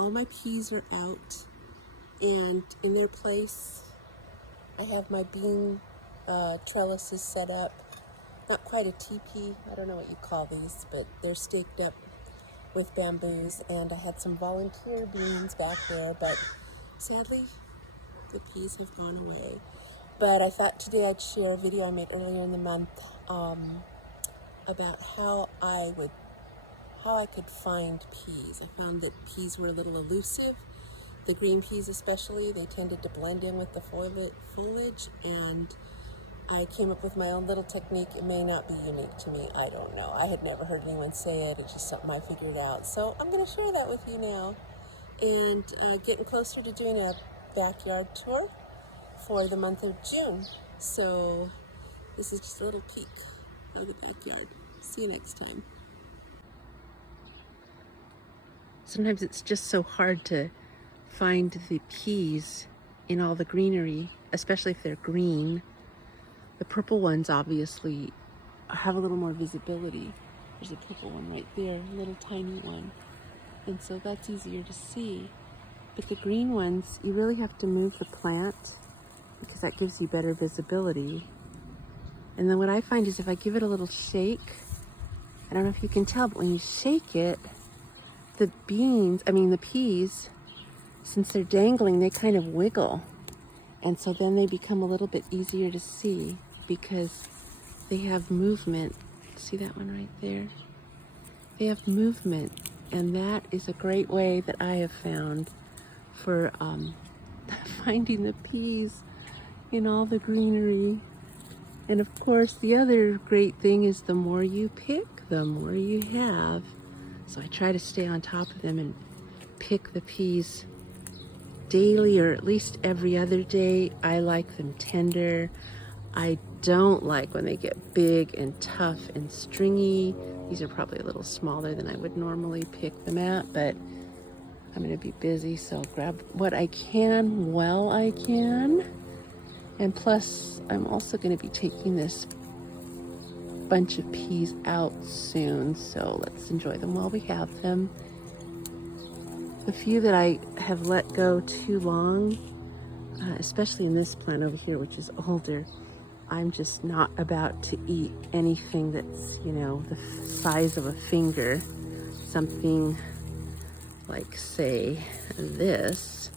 all my peas are out, and in their place I have my bean trellises set up. Not quite a teepee, I don't know what you call these, but they're staked up with bamboos, and I had some volunteer beans back there, but sadly the peas have gone away. But I thought today I'd share a video I made earlier in the month about how I could find peas. I found that peas were a little elusive. The green peas especially, they tended to blend in with the foliage, and I came up with my own little technique. It may not be unique to me, I don't know. I had never heard anyone say it, it's just something I figured out. So I'm gonna share that with you now. And getting closer to doing a backyard tour for the month of June. So this is just a little peek of the backyard. See you next time. Sometimes it's just so hard to find the peas in all the greenery, especially if they're green. The purple ones obviously have a little more visibility. There's a purple one right there, a little tiny one. And so that's easier to see. But the green ones, you really have to move the plant because that gives you better visibility. And then what I find is if I give it a little shake, I don't know if you can tell, but when you shake it, the peas, since they're dangling, they kind of wiggle. And so then they become a little bit easier to see because they have movement. See that one right there? They have movement, and that is a great way that I have found for finding the peas in all the greenery. And of course, the other great thing is the more you pick, the more you have. So I try to stay on top of them and pick the peas daily, or at least every other day. I like them tender. I don't like when they get big and tough and stringy. These are probably a little smaller than I would normally pick them at, but I'm gonna be busy, so I'll grab what I can while I can. And plus, I'm also gonna be taking this bunch of peas out soon, so let's enjoy them while we have them. A few that I have let go too long, especially in this plant over here, which is older, I'm just not about to eat anything that's, the size of a finger. Something like, say, this,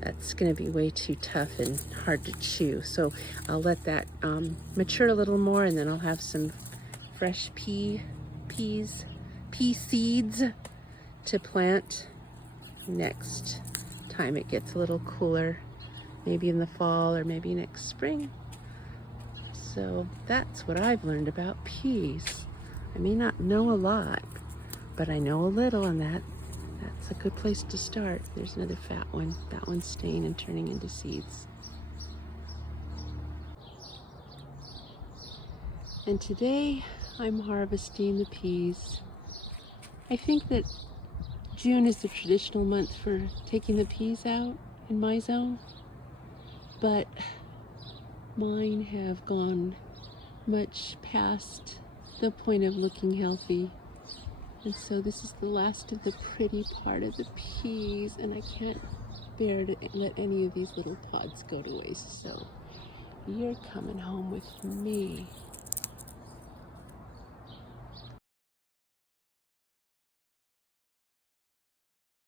that's gonna be way too tough and hard to chew. So I'll let that mature a little more, and then I'll have some fresh pea seeds to plant next time it gets a little cooler, maybe in the fall or maybe next spring. So that's what I've learned about peas. I may not know a lot, but I know a little, and that's a good place to start. There's another fat one. That one's staying and turning into seeds. And today I'm harvesting the peas. I think that June is the traditional month for taking the peas out in my zone, but mine have gone much past the point of looking healthy. And so this is the last of the pretty part of the peas, and I can't bear to let any of these little pods go to waste. So you're coming home with me.